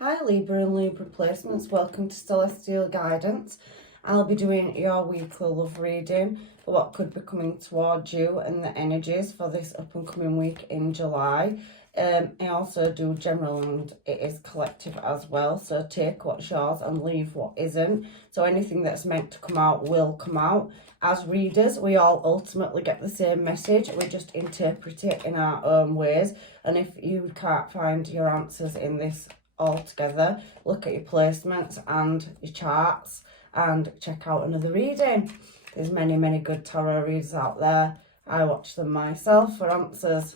Hi Libra and Libra placements, welcome to Celestial Guidance. I'll be doing your weekly love reading for what could be coming towards you and the energies for this up and coming week in July. I also do general and it is collective as well, so take what's yours and leave what isn't. So anything that's meant to come out will come out. As readers, we all ultimately get the same message, we just interpret it in our own ways. And if you can't find your answers in this all together, look at your placements and your charts and check out another reading. There's many good tarot readers out there. I watch them myself for answers.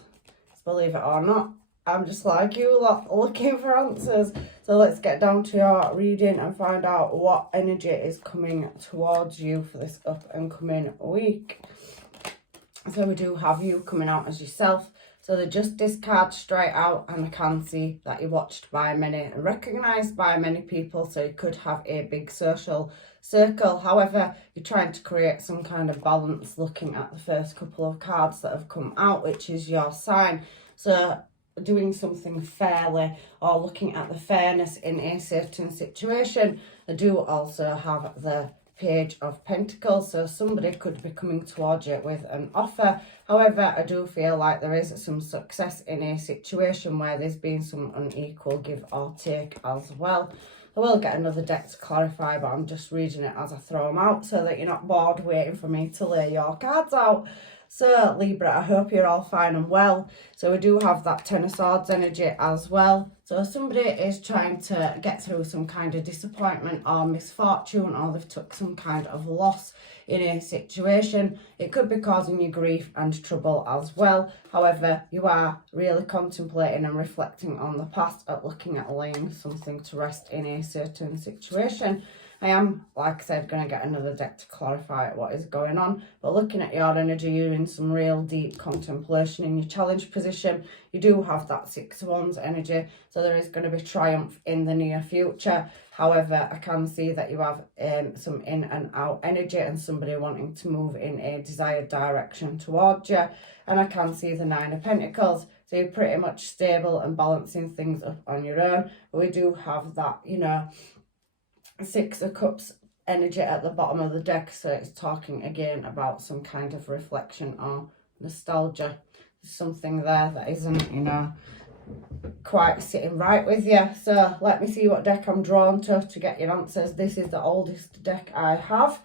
Believe it or not, I'm just like you lot, looking for answers. So let's get down to your reading and find out what energy is coming towards you for this up and coming week. So we do have you coming out as yourself. So the Justice card straight out, and I can see that you're watched by many and recognised by many people, so you could have a big social circle. However, you're trying to create some kind of balance looking at the first couple of cards that have come out, which is your sign. So doing something fairly or looking at the fairness in a certain situation. I do also have the Page of Pentacles, so somebody could be coming towards you with an offer. However, I do feel like there is some success in a situation where there's been some unequal give or take as well. I will get another deck to clarify, but I'm just reading it as I throw them out so that you're not bored waiting for me to lay your cards out. So Libra, I hope you're all fine and well. So we do have that Ten of Swords energy as well. So somebody is trying to get through some kind of disappointment or misfortune, or they've took some kind of loss in a situation. It could be causing you grief and trouble as well. However, you are really contemplating and reflecting on the past at looking at laying something to rest in a certain situation. I am, like I said, going to get another deck to clarify what is going on. But looking at your energy, you're in some real deep contemplation in your challenge position. You do have that Six of Wands energy, so there is going to be triumph in the near future. However, I can see that you have some in and out energy and somebody wanting to move in a desired direction towards you. And I can see the Nine of Pentacles. So you're pretty much stable and balancing things up on your own. But we do have that, Six of Cups energy at the bottom of the deck, so it's talking again about some kind of reflection or nostalgia. There's something there that isn't, quite sitting right with you. So let me see what deck I'm drawn to get your answers. This is the oldest deck I have.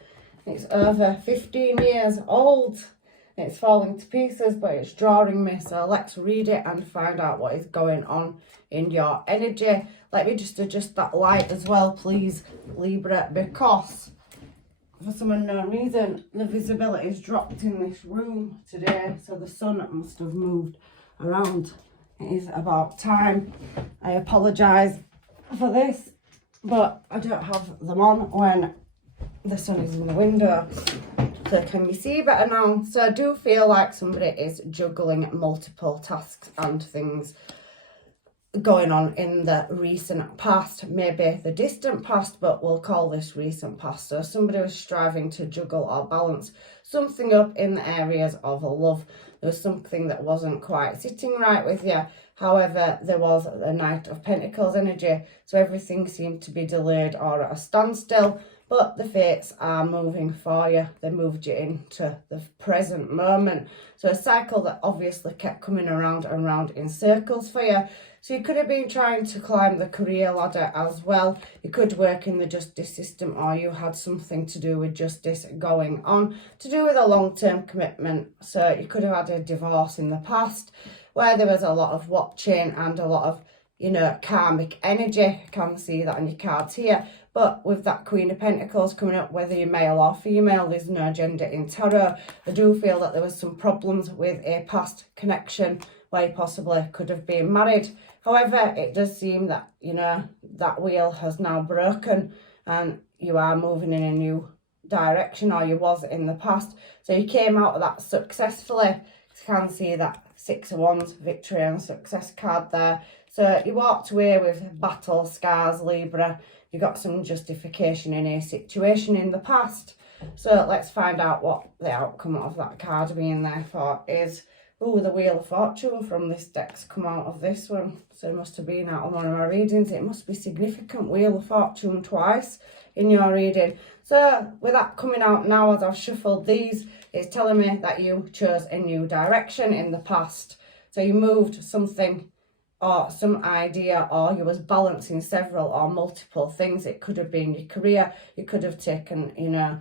It's over 15 years old. It's falling to pieces, but it's drawing me. So let's read it and find out what is going on in your energy. Let me just adjust that light as well, please, Libra, because for some unknown reason, the visibility is dropped in this room today. So the sun must have moved around. It is about time. I apologise for this, but I don't have them on when the sun is in the window. So can you see better now? So I do feel like somebody is juggling multiple tasks and things going on in the recent past, maybe the distant past, but we'll call this recent past. So somebody was striving to juggle or balance something up in the areas of love. There was something that wasn't quite sitting right with you. However, there was the Knight of Pentacles energy, so everything seemed to be delayed or at a standstill. But the fates are moving for you. They moved you into the present moment. So a cycle that obviously kept coming around and around in circles for you. So you could have been trying to climb the career ladder as well. You could work in the justice system, or you had something to do with justice going on, to do with a long-term commitment. So you could have had a divorce in the past where there was a lot of watching and a lot of, karmic energy. I can see that on your cards here. But with that Queen of Pentacles coming up, whether you're male or female, there's no gender in tarot. I do feel that there was some problems with a past connection where you possibly could have been married. However, it does seem that, that wheel has now broken and you are moving in a new direction, or you was in the past. So you came out of that successfully. You can see that Six of Wands, victory and success card there. So you walked away with battle scars, Libra. You got some justification in a situation in the past. So let's find out what the outcome of that card being there for is. Oh, the Wheel of Fortune from this deck's come out of this one. So it must have been out on one of my readings. It must be significant. Wheel of Fortune twice in your reading. So with that coming out now, as I've shuffled these, it's telling me that you chose a new direction in the past. So you moved something or some idea, or you was balancing several or multiple things. It could have been your career. You could have taken, you know,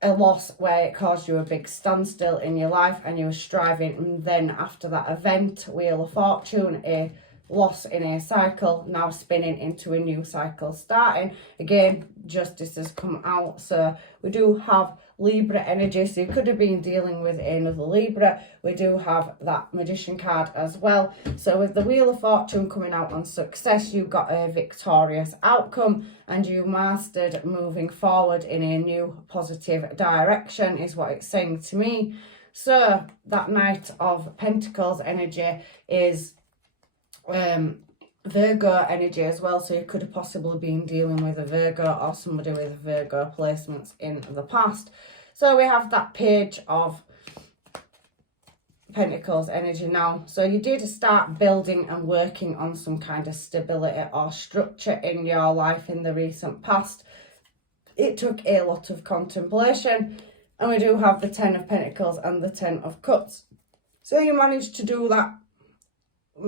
a loss where it caused you a big standstill in your life and you were striving, and then after that event, Wheel of Fortune, a loss in a cycle, now spinning into a new cycle starting. Again, justice has come out, so we do have Libra energy, so you could have been dealing with another Libra. We do have that Magician card as well. So with the Wheel of Fortune coming out on success, you got a victorious outcome and you mastered moving forward in a new positive direction, is what it's saying to me. So that Knight of Pentacles energy is Virgo energy as well, so you could have possibly been dealing with a Virgo or somebody with Virgo placements in the past. So we have that Page of Pentacles energy now. So you did start building and working on some kind of stability or structure in your life in the recent past. It took a lot of contemplation, and we do have the 10 of Pentacles and the 10 of Cups. So you managed to do that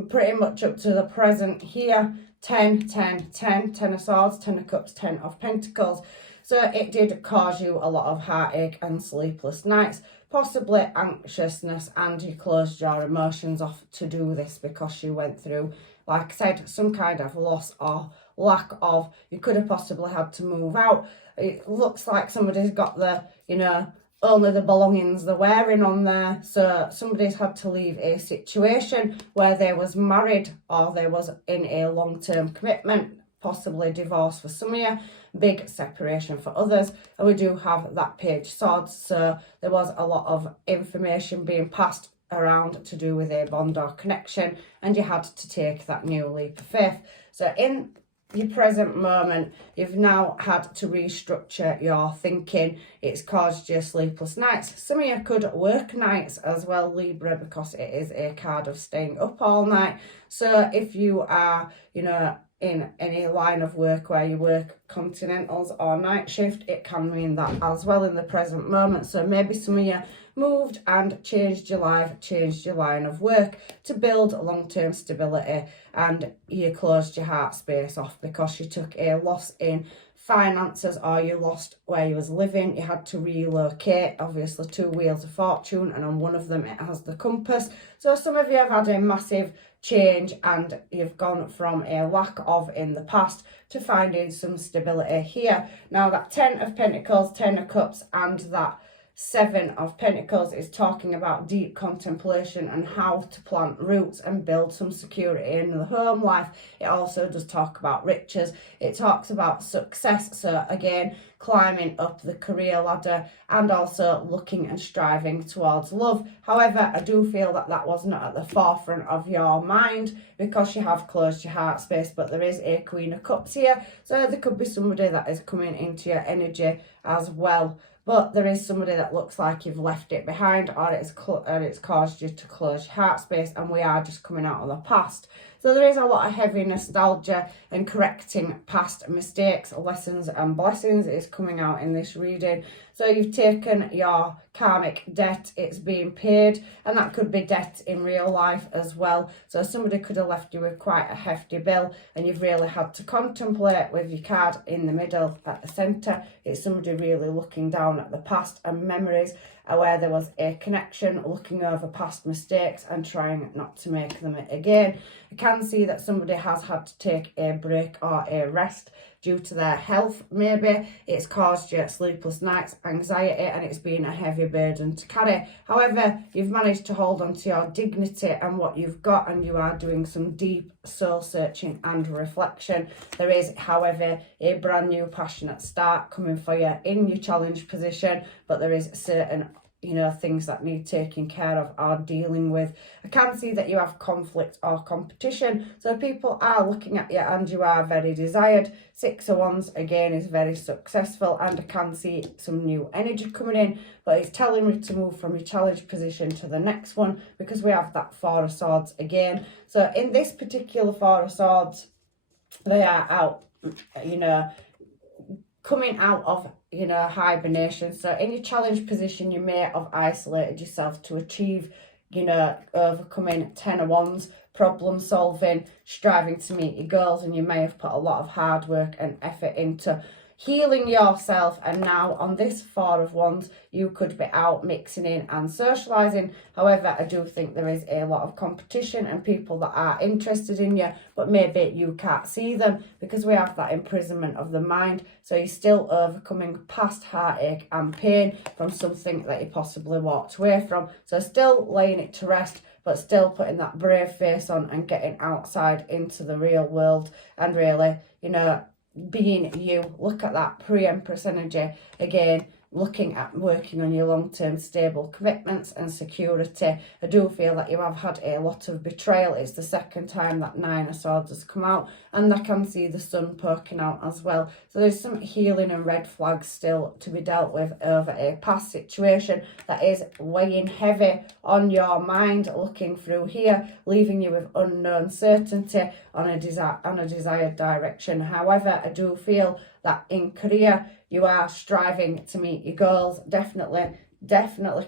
pretty much up to the present here. 10, 10, 10, 10 of Swords, 10 of Cups, 10 of Pentacles. So it did cause you a lot of heartache and sleepless nights, possibly anxiousness, and you closed your emotions off to do this because you went through, like I said, some kind of loss or lack of. You could have possibly had to move out. It looks like somebody's got the, you know, only the belongings they're wearing on there. So somebody's had to leave a situation where they was married or they was in a long-term commitment, possibly divorce for some of you, big separation for others. And we do have that Page Swords, so there was a lot of information being passed around to do with a bond or connection, and you had to take that new leap of faith. So in your present moment, you've now had to restructure your thinking. It's caused you sleepless nights. Some of you could work nights as well, Libra, because it is a card of staying up all night. So if you are, you know, in any line of work where you work continentals or night shift, it can mean that as well in the present moment. So maybe some of you moved and changed your life, changed your line of work to build long-term stability, and you closed your heart space off because you took a loss in finances or you lost where you was living. You had to relocate, obviously 2 Wheels of Fortune, and on one of them it has the compass. So some of you have had a massive change and you've gone from a lack of in the past to finding some stability here. Now that 10 of Pentacles, 10 of Cups, and that 7 of Pentacles is talking about deep contemplation and how to plant roots and build some security in the home life. It also does talk about riches. It talks about success. So again, climbing up the career ladder and also looking and striving towards love. However, I do feel that that was not at the forefront of your mind because you have closed your heart space, but there is a Queen of Cups here. So there could be somebody that is coming into your energy as well. But there is somebody that looks like you've left it behind, or it's caused you to close your heart space, and we are just coming out of the past. So there is a lot of heavy nostalgia and correcting past mistakes, lessons and blessings is coming out in this reading. So you've taken your karmic debt, it's being paid, and that could be debt in real life as well. So somebody could have left you with quite a hefty bill and you've really had to contemplate with your card in the middle at the centre. It's somebody really looking down at the past and memories where there was a connection, looking over past mistakes and trying not to make them again. I can see that somebody has had to take a break or a rest due to their health. Maybe it's caused you sleepless nights, anxiety, and it's been a heavy burden to carry. However, you've managed to hold on to your dignity and what you've got, and you are doing some deep soul searching and reflection. There is, however, a brand new passionate start coming for you in your challenge position, but there is certain you know, things that need taking care of or dealing with. I can see that you have conflict or competition, so people are looking at you and you are very desired. 6 of Wands again is very successful, and I can see some new energy coming in, but it's telling me to move from your challenge position to the next one because we have that 4 of Swords again. So in this particular 4 of Swords, they are out, you know, coming out of, you know, hibernation. So in your challenge position, you may have isolated yourself to achieve, you know, overcoming 10 of Wands, problem solving, striving to meet your goals, and you may have put a lot of hard work and effort into healing yourself, and now on this 4 of Wands you could be out mixing in and socializing. However, I do think there is a lot of competition and people that are interested in you, but maybe you can't see them because we have that imprisonment of the mind. So you're still overcoming past heartache and pain from something that you possibly walked away from, so still laying it to rest, but still putting that brave face on and getting outside into the real world and really, you know, being you. Look at that pre-Empress energy again, looking at working on your long-term stable commitments and security. I do feel that you have had a lot of betrayal. It's the second time that 9 of Swords has come out, and I can see the sun poking out as well. So there's some healing and red flags still to be dealt with over a past situation that is weighing heavy on your mind, looking through here, leaving you with unknown certainty on a desired direction. However, I do feel that in career you are striving to meet your goals. Definitely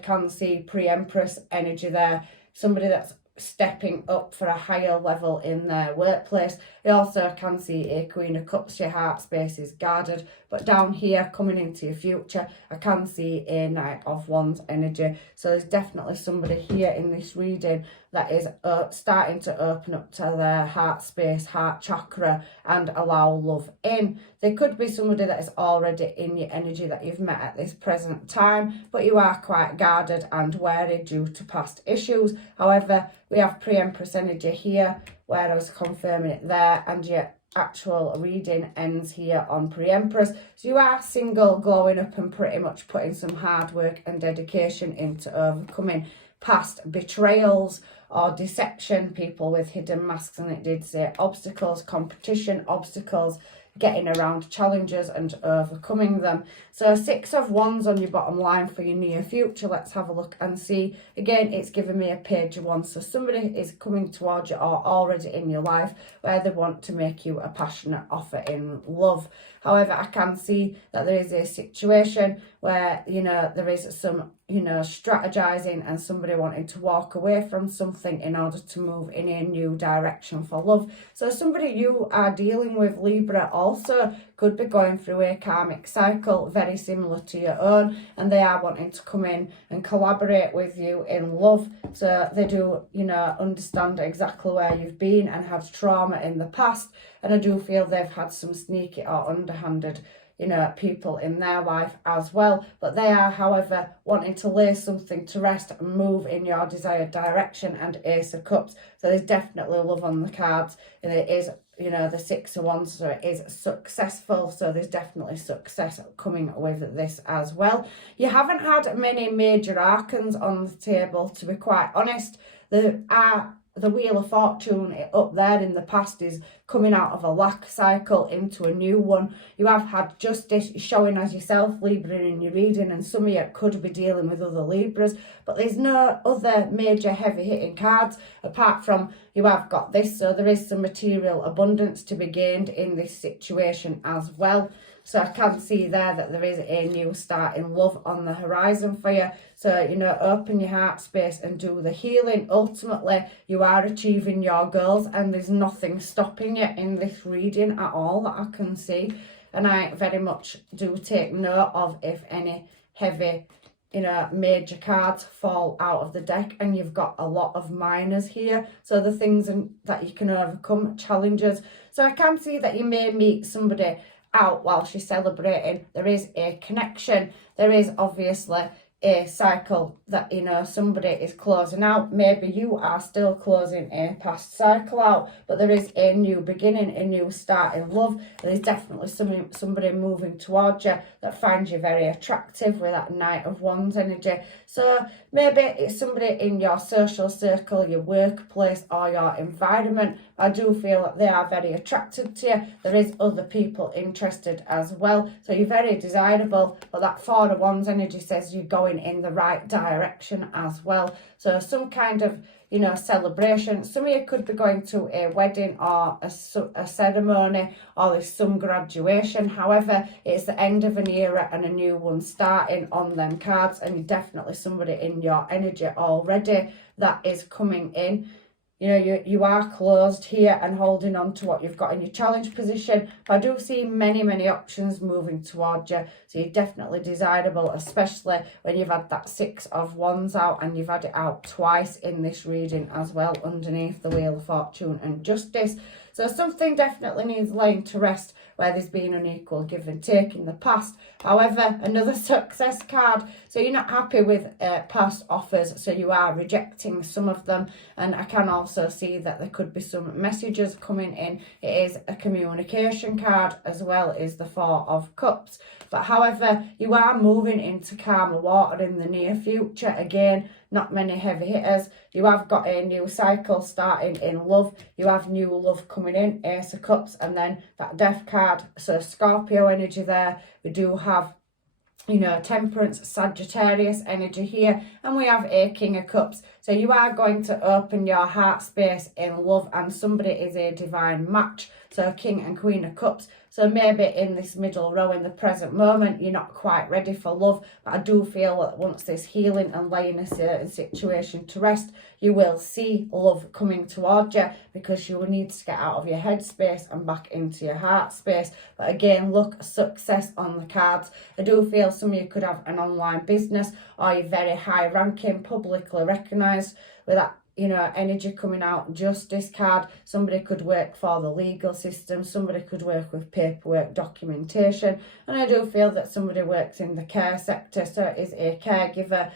can see pre-Empress energy there. Somebody that's stepping up for a higher level in their workplace. I also can see a Queen of Cups. Your heart space is guarded, but down here coming into your future I can see a Knight of Wands energy. So there's definitely somebody here in this reading that is starting to open up to their heart space, heart chakra, and allow love in. There could be somebody that is already in your energy that you've met at this present time, but you are quite guarded and wary due to past issues. However, we have pre-Empress energy here, where I was confirming it there, and your actual reading ends here on pre-Empress. So you are single, glowing up and pretty much putting some hard work and dedication into overcoming past betrayals or deception, people with hidden masks, and it did say obstacles, competition, obstacles, getting around challenges and overcoming them. So 6 of Wands on your bottom line for your near future. Let's have a look and see. Again, it's giving me a Page of Wands. So somebody is coming towards you or already in your life where they want to make you a passionate offer in love. However, I can see that there is a situation where, you know, there is some, you know, strategizing and somebody wanting to walk away from something in order to move in a new direction for love. So somebody you are dealing with, Libra, also could be going through a karmic cycle very similar to your own, and they are wanting to come in and collaborate with you in love. So they do, you know, understand exactly where you've been and had trauma in the past, and I do feel they've had some sneaky or underhanded, you know, people in their life as well. But they are, however, wanting to lay something to rest and move in your desired direction, and Ace of Cups. So there's definitely love on the cards, and it is, you know, the 6 of Wands, so it is successful. So there's definitely success coming with this as well. You haven't had many major arcans on the table, to be quite honest. There are the Wheel of Fortune up there in the past is coming out of a lack cycle into a new one. You have had Justice showing as yourself, Libra, in your reading, and some of you could be dealing with other Libras, but there's no other major heavy hitting cards apart from you have got this. So there is some material abundance to be gained in this situation as well. So I can see there that there is a new start in love on the horizon for you. So, you know, open your heart space and do the healing. Ultimately, you are achieving your goals, and there's nothing stopping you in this reading at all that I can see. And I very much do take note of if any heavy, you know, major cards fall out of the deck, and you've got a lot of minors here. So the things that you can overcome, challenges. So I can see that you may meet somebody out while she's celebrating. There is a connection. There is obviously, a cycle that, you know, somebody is closing out. Maybe you are still closing a past cycle out, but there is a new beginning, a new start in love. There's definitely somebody moving towards you that finds you very attractive with that Knight of Wands energy. So maybe it's somebody in your social circle, your workplace, or your environment. I do feel that they are very attracted to you. There is other people interested as well. So you're very desirable, but that Four of Wands energy says you're going in the right direction as well. So some kind of, you know, celebration. Some of you could be going to a wedding or a ceremony, or there's some graduation. However, it's the end of an era and a new one starting on them cards, and you're definitely somebody in your energy already that is coming in. You know, you are closed here and holding on to what you've got in your challenge position. But I do see many, many options moving towards you. So you're definitely desirable, especially when you've had that Six of Wands out, and you've had it out twice in this reading as well, underneath the Wheel of Fortune and Justice. So something definitely needs laying to rest where there's been unequal give and take in the past. However, another success card. So you're not happy with past offers, so you are rejecting some of them. And I can also see that there could be some messages coming in. It is a communication card, as well as the Four of Cups. But however, you are moving into calmer water in the near future. Again, not many heavy hitters. You have got a new cycle starting in love. You have new love coming in, Ace of Cups, and then that Death card. So Scorpio energy there. We do have, you know, Temperance, Sagittarius energy here, and we have a King of Cups. So you are going to open your heart space in love, and somebody is a divine match. So King and Queen of Cups. So maybe in this middle row, in the present moment, you're not quite ready for love. But I do feel that once this healing and laying a certain situation to rest, you will see love coming towards you, because you will need to get out of your head space and back into your heart space. But again, look, success on the cards. I do feel some of you could have an online business, or you're very high ranking, publicly recognised with that, you know, energy coming out. Justice card. Somebody could work for the legal system. Somebody could work with paperwork, documentation. And I do feel that somebody works in the care sector, so is a caregiver.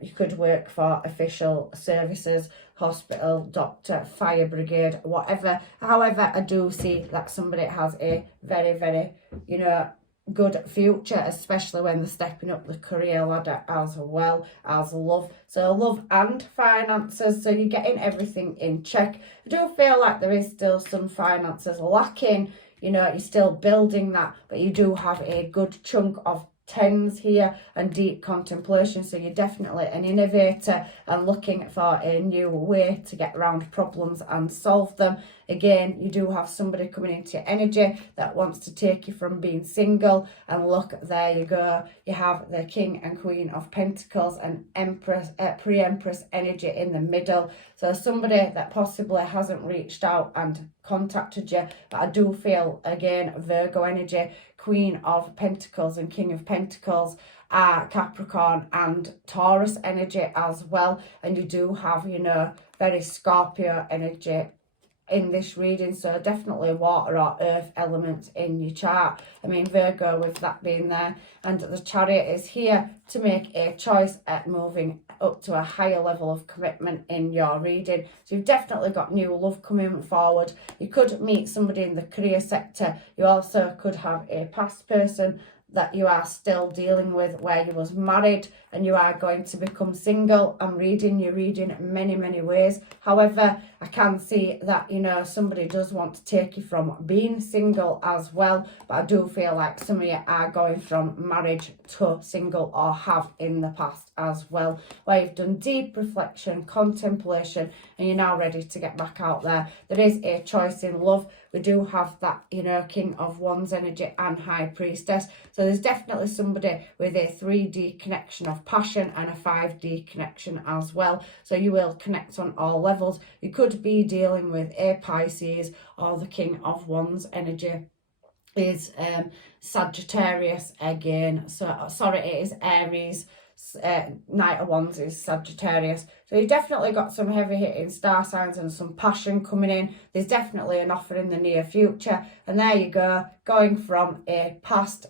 You could work for official services, hospital, doctor, fire brigade, whatever. However, I do see that somebody has a very, very, you know, good future, especially when they're stepping up the career ladder, as well as love. So love and finances, so you're getting everything in check. I do feel like there is still some finances lacking. You know, you're still building that, but you do have a good chunk of tens here and deep contemplation. So you're definitely an innovator and looking for a new way to get around problems and solve them. Again, you do have somebody coming into your energy that wants to take you from being single. And look, there you go. You have the King and Queen of Pentacles and Empress, pre-Empress energy in the middle. So somebody that possibly hasn't reached out and contacted you. But I do feel, again, Virgo energy, Queen of Pentacles and King of Pentacles are Capricorn and Taurus energy as well. And you do have, you know, very Scorpio energy in this reading, so definitely water or earth elements in your chart. I mean, Virgo, with that being there, and the Chariot is here to make a choice at moving up to a higher level of commitment in your reading. So you've definitely got new love coming forward. You could meet somebody in the career sector. You also could have a past person that you are still dealing with where you was married and you are going to become single. I'm reading your reading many, many ways. However, I can see that, you know, somebody does want to take you from being single as well. But I do feel like some of you are going from marriage to single, or have in the past as well, where you've done deep reflection, contemplation, and you're now ready to get back out there. There is a choice in love. We do have that, you know, King of Wands energy and High Priestess. So there's definitely somebody with a 3D connection of passion and a 5D connection as well. So you will connect on all levels. You could be dealing with a Pisces, or the King of Wands energy is Sagittarius again. So sorry, it is Aries. Knight of Wands is Sagittarius. So you've definitely got some heavy hitting star signs and some passion coming in. There's definitely an offer in the near future. And there you go, going from a past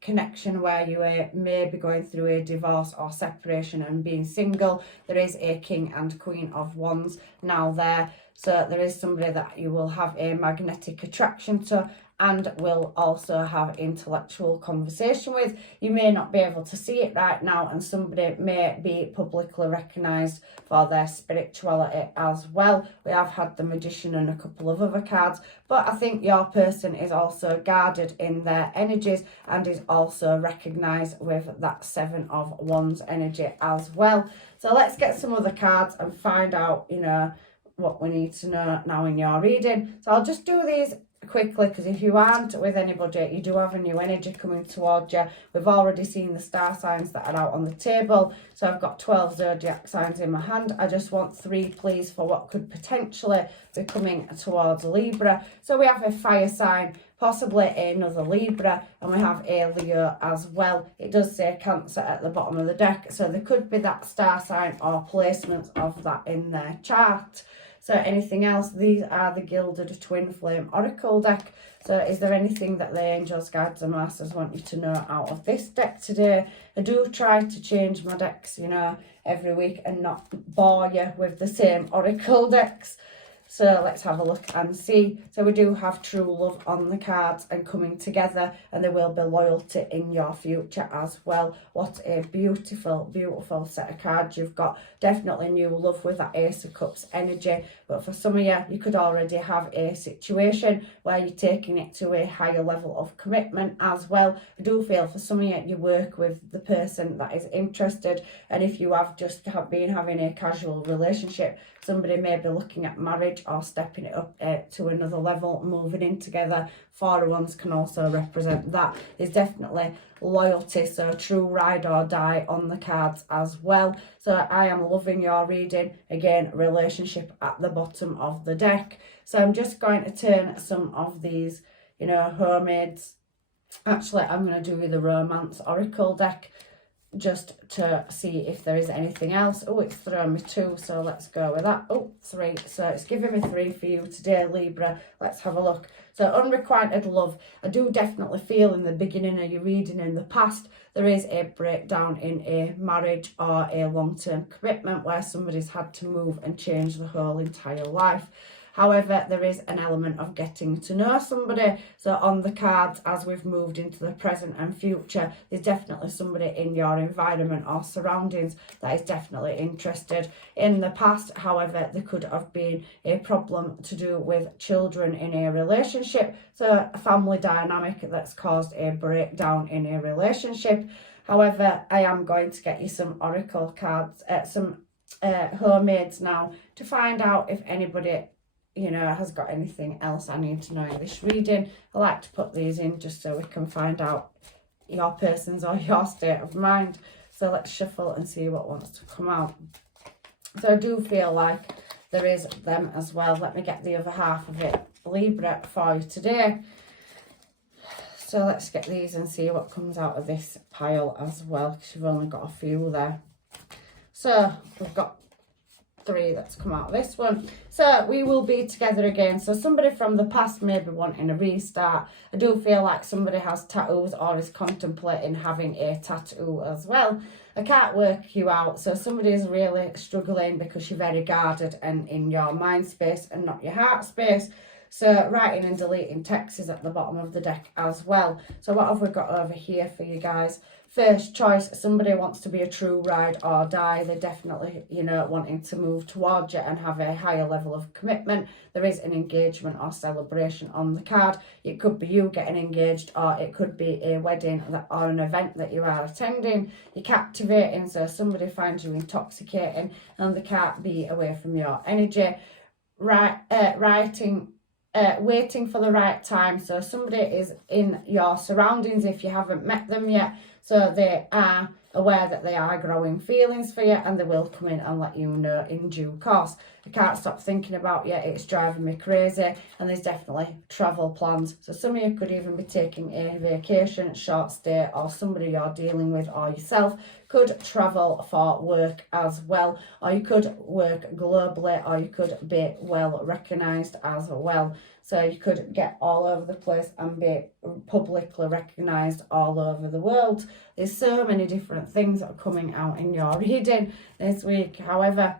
connection where you may be going through a divorce or separation and being single. There is a King and Queen of Wands now there. So there is somebody that you will have a magnetic attraction to and will also have intellectual conversation with. You may not be able to see it right now, and somebody may be publicly recognised for their spirituality as well. We have had the Magician and a couple of other cards, but I think your person is also guarded in their energies and is also recognised with that Seven of Wands energy as well. So let's get some other cards and find out, you know, what we need to know now in your reading. So I'll just do these quickly, because if you aren't with anybody, you do have a new energy coming towards you. We've already seen the star signs that are out on the table, so I've got 12 zodiac signs in my hand. I just want 3 please for what could potentially be coming towards Libra. So we have a fire sign, possibly another Libra, and we have a Leo as well. It does say Cancer at the bottom of the deck, so there could be that star sign or placement of that in their chart. So anything else? These are the Gilded Twin Flame Oracle deck. So is there anything that the angels, guides and masters want you to know out of this deck today? I do try to change my decks, you know, every week and not bore you with the same oracle decks. So let's have a look and see. So we do have true love on the cards and coming together, and there will be loyalty in your future as well. What a beautiful, beautiful set of cards you've got. Definitely new love with that Ace of Cups energy. But for some of you, you could already have a situation where you're taking it to a higher level of commitment as well. I do feel for some of you, you work with the person that is interested. And if you have just been having a casual relationship, somebody may be looking at marriage or stepping it up to another level, moving in together. 4 of Wands can also represent that. There's definitely loyalty, so true ride or die on the cards as well. So I am loving your reading. Again, relationship at the bottom of the deck. So I'm just going to turn some of these, you know, homemades. Actually, I'm going to do the Romance Oracle deck, just to see if there is anything else. Oh, it's thrown me 2, so let's go with that. Oh, 3. So it's giving me 3 for you today, Libra. Let's have a look. So unrequited love. I do definitely feel in the beginning of your reading in the past, there is a breakdown in a marriage or a long-term commitment where somebody's had to move and change the whole entire life. However, there is an element of getting to know somebody. So on the cards, as we've moved into the present and future, there's definitely somebody in your environment or surroundings that is definitely interested. In the past, however, there could have been a problem to do with children in a relationship. So a family dynamic that's caused a breakdown in a relationship. However, I am going to get you some oracle cards, some homemades now, to find out if anybody, you know, has got anything else I need to know in this reading. I like to put these in just so we can find out your person's or your state of mind. So let's shuffle and see what wants to come out. So I do feel like there is them as well. Let me get the other half of it, Libra, for you today. So let's get these and see what comes out of this pile as well, because you've only got a few there. So we've got 3 that's come out of this one. So we will be together again. So somebody from the past may be wanting a restart. I do feel like somebody has tattoos or is contemplating having a tattoo as well. I can't work you out. So somebody is really struggling because you're very guarded and in your mind space and not your heart space. So writing and deleting text is at the bottom of the deck as well. So what have we got over here for you guys? First choice, somebody wants to be a true ride or die. They're definitely, you know, wanting to move towards you and have a higher level of commitment. There is an engagement or celebration on the card. It could be you getting engaged, or it could be a wedding or an event that you are attending. You're captivating, so somebody finds you intoxicating and they can't be away from your energy. Waiting for the right time. So somebody is in your surroundings if you haven't met them yet. So they are aware that they are growing feelings for you, and they will come in and let you know in due course. I can't stop thinking about you, it's driving me crazy, and there's definitely travel plans. So some of you could even be taking a vacation, short stay, or somebody you're dealing with or yourself could travel for work as well, or you could work globally, or you could be well recognised as well. So you could get all over the place and be publicly recognised all over the world. There's so many different things that are coming out in your reading this week. However,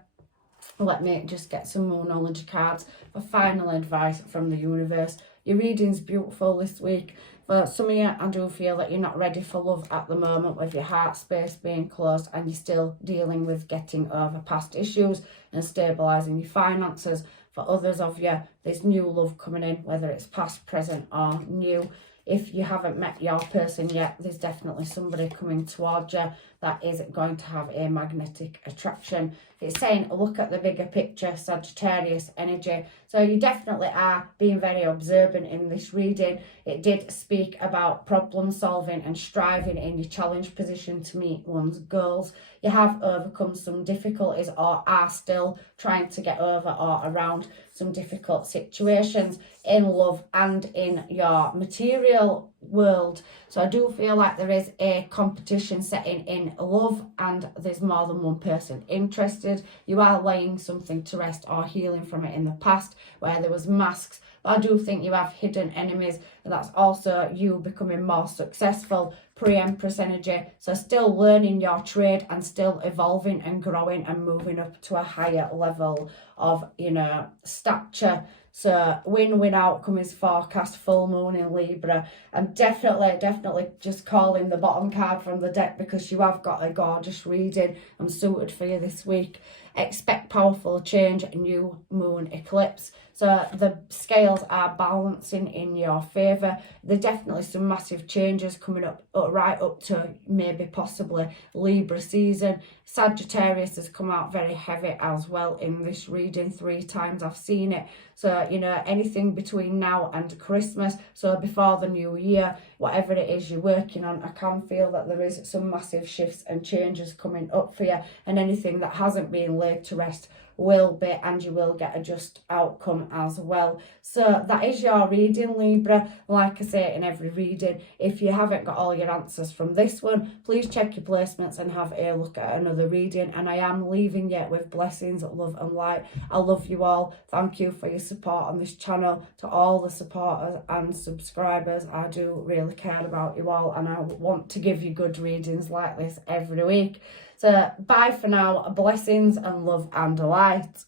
let me just get some more knowledge cards for final advice from the universe. Your reading's beautiful this week. For some of you, I do feel that you're not ready for love at the moment, with your heart space being closed, and you're still dealing with getting over past issues and stabilising your finances. For others of you, there's new love coming in, whether it's past, present or new. If you haven't met your person yet, there's definitely somebody coming towards you that is going to have a magnetic attraction. It's saying look at the bigger picture, Sagittarius energy. So you definitely are being very observant in this reading. It did speak about problem solving and striving in your challenge position to meet one's goals. You have overcome some difficulties or are still trying to get over or around some difficult situations in love and in your material world. So I do feel like there is a competition setting in love, and there's more than one person interested. You are laying something to rest or healing from it in the past where there was masks, but I do think you have hidden enemies, and that's also you becoming more successful. Pre-Empress energy, so still learning your trade and still evolving and growing and moving up to a higher level of, you know, stature. So win-win outcome is forecast, full moon in Libra. I'm definitely just calling the bottom card from the deck because you have got a gorgeous reading and suited for you this week. Expect powerful change, new moon eclipse. So the scales are balancing in your favour. There's definitely some massive changes coming up right up to maybe possibly Libra season. Sagittarius has come out very heavy as well in this reading. 3 times I've seen it. So, you know, anything between now and Christmas, so before the new year, whatever it is you're working on, I can feel that there is some massive shifts and changes coming up for you, and anything that hasn't been laid to rest will be, and you will get a just outcome as well. So that is your reading, Libra. Like I say in every reading, if you haven't got all your answers from this one, please check your placements and have a look at another reading. And I am leaving you with blessings, love and light. I love you all. Thank you for your support on this channel. To all the supporters and subscribers, I do really care about you all, and I want to give you good readings like this every week. So bye for now, blessings and love and light.